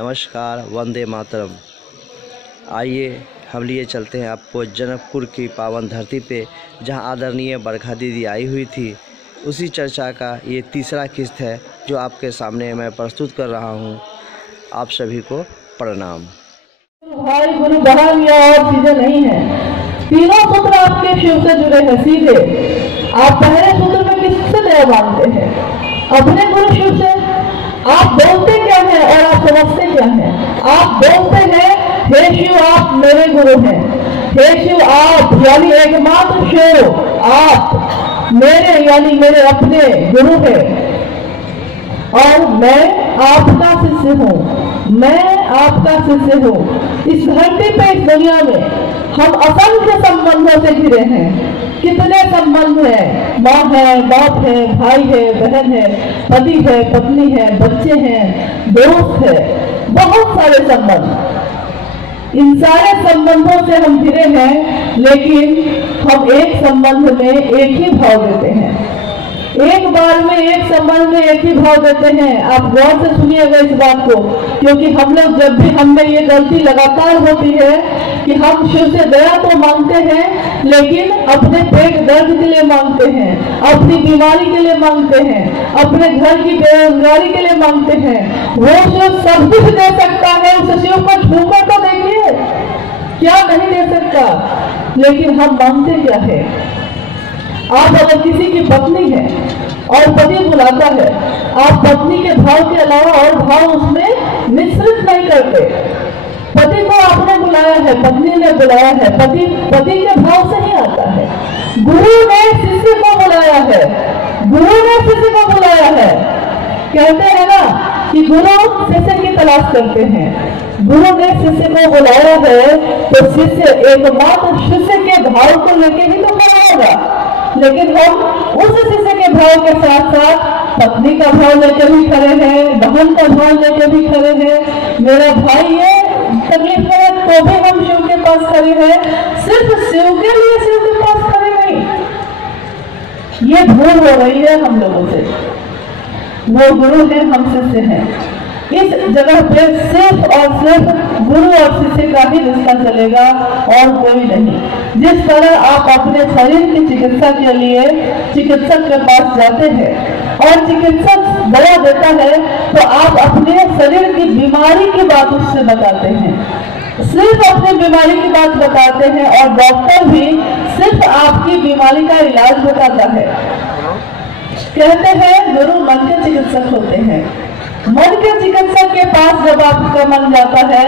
नमस्कार, वंदे मातरम। आइए हम लिए चलते हैं आपको जनकपुर की पावन धरती पे, जहां आदरणीय बरखा दीदी आई हुई थी। उसी चर्चा का ये तीसरा किस्त है जो आपके सामने मैं प्रस्तुत कर रहा हूं। आप सभी को प्रणाम। भाई गुरु बहन या और चीजें नहीं है, तीनों सूत्र आपके शिव से जुड़े हैं सीधे। आप पहले सूत्र में किससे दया मांगते हैं? अपने गुरु शिव से। आप बोलते क्या हैं और आप समझते क्या हैं? आप बोलते हैं हे शिव आप मेरे गुरु हैं, हे शिव आप यानी एकमात्र शिव आप मेरे यानी मेरे अपने गुरु हैं, और मैं आपका शिष्य हूँ, मैं आपका शिष्य हूँ। इस धरती पे इस दुनिया में हम असंख्य संबंधों से घिरे हैं। कितने संबंध हैं? माँ है, बाप है, भाई है, बहन है, पति है, पत्नी है, बच्चे हैं, दोस्त है, बहुत सारे संबंध। इन सारे संबंधों से हम घिरे हैं, लेकिन हम एक संबंध में एक ही भाव देते हैं। एक बार में एक संबंध में एक ही भाव देते हैं। आप गौर से सुनिएगा इस बात को, क्योंकि हम लोग जब भी हमें ये गलती लगातार होती है कि हम शिव से दया तो मांगते हैं, लेकिन अपने पेट दर्द के लिए मांगते हैं, अपनी बीमारी के लिए मांगते हैं, अपने घर की बेरोजगारी के लिए मांगते हैं। वो शिव सब कुछ दे सकता है, उस शिव को छूकर तो देखिए, क्या नहीं दे सकता। लेकिन हम मांगते क्या है? आप अगर किसी की पत्नी है और पति बुलाता है, आप पत्नी के भाव के अलावा और भाव उसमें मिश्रित नहीं करते। पति को आपने बुलाया है, पत्नी ने बुलाया है, पति के भाव से ही आता है। गुरु ने शिष्य को बुलाया है, गुरु ने शिष्य को बुलाया है। कहते हैं ना कि गुरु शिष्य की तलाश करते हैं। गुरु ने शिष्य को बुलाया है तो शिष्य एकमात्र शिष्य के भाव को लेके ही तो खड़ा होगा। लेकिन हम उस शिष्य के भाव के साथ साथ पत्नी का भाव लेके भी खड़े हैं, बहन का भाव लेके भी खड़े हैं। मेरा भाई है तकलीफ है तो भी हम शिव के पास खड़े हैं, सिर्फ शिव के लिए शिव के पास खड़े नहीं। ये भूल हो रही है हम लोगों से। वो गुरु है, हम शिष्य हैं। इस जगह पे सिर्फ और सिर्फ गुरु और शिष्य का ही रिश्ता चलेगा और कोई नहीं। जिस तरह आप अपने शरीर की चिकित्सा के लिए चिकित्सक के पास जाते हैं और चिकित्सक दवा देता है, तो आप अपने शरीर की बीमारी की बात उससे बताते हैं, सिर्फ अपनी बीमारी की बात बताते हैं, और डॉक्टर भी सिर्फ आपकी बीमारी का इलाज बताता है। कहते हैं गुरु मन के चिकित्सक होते हैं। मन के चिकित्सक के पास जब आपका मन जाता है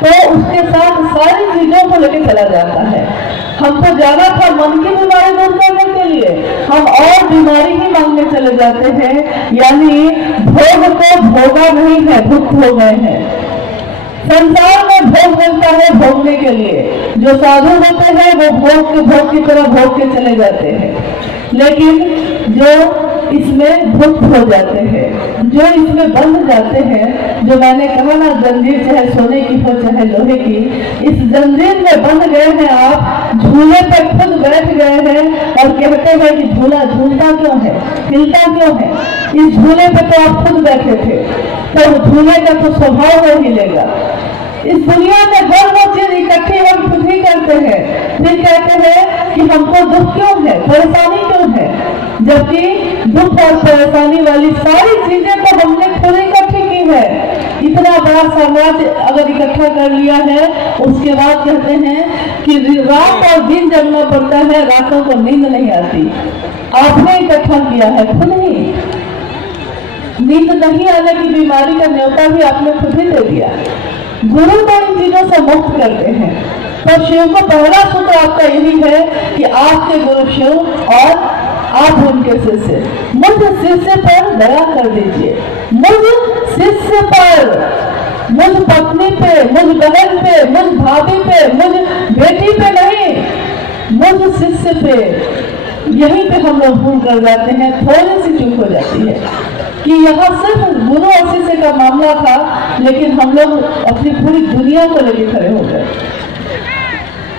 तो उसके साथ सारी चीजों को लेकर चला जाता है। हमको जाना था मन की बीमारी दूर करने के लिए, हम और बीमारी ही मांगने चले जाते हैं। यानी भोग को भोगा नहीं है, भुक्त हो गए हैं। संसार में भोग मिलता है भोगने के लिए। जो साधु होते हैं वो भोग की तरह भोग के चले जाते हैं, लेकिन जो इसमें भुक्त हो जाते हैं, जो इसमें बंध जाते हैं, जो मैंने कहा ना जंजीर चाहे सोने की हो चाहे लोहे की, इस जंजीर में बंध गए हैं। आप झूले पे खुद बैठ गए हैं और कहते हैं कि झूला झूलता क्यों है, हिलता क्यों है? इस झूले पे तो आप खुद बैठे थे, तो झूले का तो स्वभाव नहीं हिलेगा। इस दुनिया में हर वो चीज इकट्ठी हम खुद ही करते हैं, फिर कहते हैं कि हमको दुख क्यों है, परेशानी क्यों है, जबकि दुख और परेशानी वाली सारी चीजें तो हमने खुद इकट्ठी की है। इतना बड़ा साम्राज्य अगर इकट्ठा कर लिया है, उसके बाद कहते हैं कि रात और दिन जगना पड़ता है, रातों को नींद नहीं आती। आपने इकट्ठा किया है खुद ही। नींद नहीं आने की बीमारी का न्योता भी आपने खुद ही दे दिया। गुरु तो इन चीजों से मुक्त करते हैं। तो शिव को पहला सूत्र आपका यही है कि आपके गुरु शिव और आप उनके शिष्य। मुझ शिष्य पर दया कर दीजिए, मुझ शिष्य पर, मुझ पत्नी पे, मुझ बहन पे, मुझ भाभी पे, मुझ बेटी पे नहीं, मुझ शिष्य पे। यहीं पे हम लोग भूल कर जाते हैं, थोड़ी सी चूक हो जाती है कि यहाँ सिर्फ गुरु और शिष्य का मामला था, लेकिन हम लोग अपनी पूरी दुनिया को लेकर खड़े हो गए।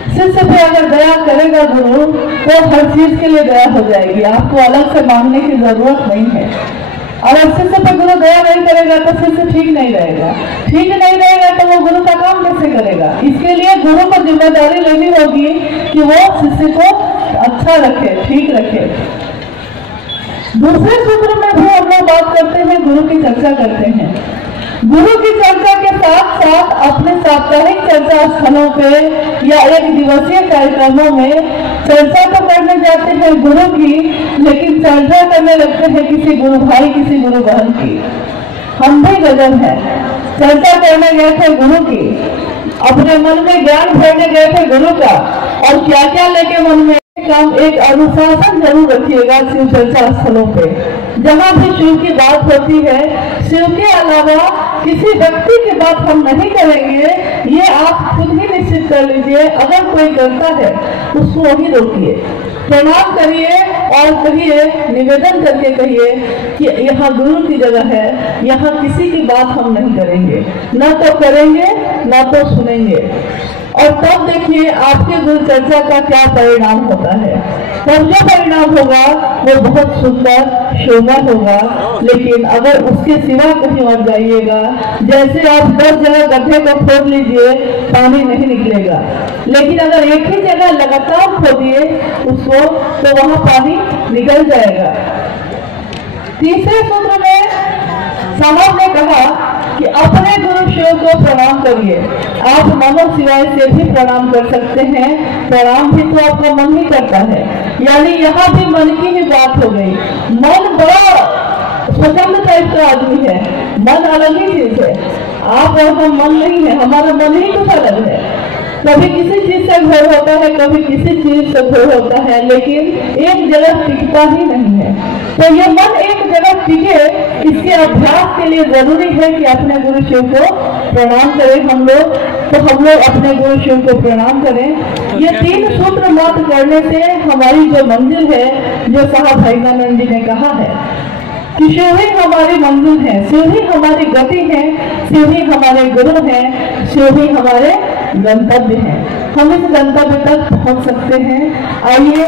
शिष्य पे अगर दया करेगा गुरु तो हर चीज के लिए दया हो जाएगी, आपको अलग से मांगने की जरूरत नहीं है। अगर शिष्य पर गुरु दया नहीं करेगा तो शिष्य ठीक नहीं रहेगा, ठीक नहीं रहेगा तो वो गुरु का काम कैसे करेगा। इसके लिए गुरु को जिम्मेदारी लेनी होगी कि वो शिष्य को अच्छा रखे, ठीक रखे। दूसरे सूत्र में भी हम लोग बात करते हैं, गुरु की चर्चा करते हैं। गुरु की चर्चा के साथ साथ अपने साप्ताहिक चर्चा स्थलों पे या एक दिवसीय कार्यक्रमों में चर्चा तो करने जाते हैं गुरु की, लेकिन चर्चा करने लगते हैं किसी गुरु भाई, किसी गुरु बहन की। हम भी गजब है, चर्चा करने गए थे गुरु की, अपने मन में ज्ञान भरने गए थे गुरु का, और क्या क्या लेके मन में काम। एक अनुशासन जरूर रखिएगा शिव चर्चा स्थलों पे। जहाँ भी शिव की बात होती है, शिव के अलावा किसी व्यक्ति की बात हम नहीं करेंगे, ये आप खुद ही निश्चित कर लीजिए। अगर कोई करता है उसको ही रोकिए, प्रणाम करिए और कहिए, निवेदन करके कहिए कि यहाँ गुरु की जगह है, यहाँ किसी की बात हम नहीं करेंगे, ना तो करेंगे ना तो सुनेंगे। और तब देखिए आपके गुरु चर्चा का क्या परिणाम होता है। तब जो परिणाम होगा वो बहुत सुंदर शोभा होगा। लेकिन अगर उसके सिवा कहीं और जाइएगा, जैसे आप 10 जगह गड्ढे को खोद लीजिए, पानी नहीं निकलेगा, लेकिन अगर एक ही जगह लगातार खोदिए उसको तो वहां पानी निकल जाएगा। तीसरे सूत्र में साहब ने कहा कि अपने गुरु शिव को प्रणाम करिए। आप नमो शिवाय से भी प्रणाम कर सकते हैं, प्रणाम भी तो आपका मन ही करता है, यानी यहाँ भी मन की ही बात हो गई। मन बड़ा स्वतंत्र टाइप का आदमी है, मन अलग ही चीज है। आप और हम मन नहीं है, हमारा मन ही कुछ अलग है। कभी किसी चीज से घोर होता है, कभी किसी चीज से घोर होता है, लेकिन एक जगह टिकता ही नहीं है। तो ये मन एक जगह टिके, इसके अभ्यास के लिए जरूरी है कि अपने गुरु शिव को प्रणाम करें हम लोग। तो हम लोग अपने गुरु शिव को प्रणाम करें। ये 3 सूत्र मात्र करने से हमारी जो मंजिल है, जो साहब भैगानंद जी ने कहा है कि शिव ही हमारी मंजिल है, शिव ही हमारी गति है, शिव ही हमारे गुरु हैं, शिव ही हमारे गंतव्य हैं। हम इस गंतव्य तक पहुंच सकते हैं। आइए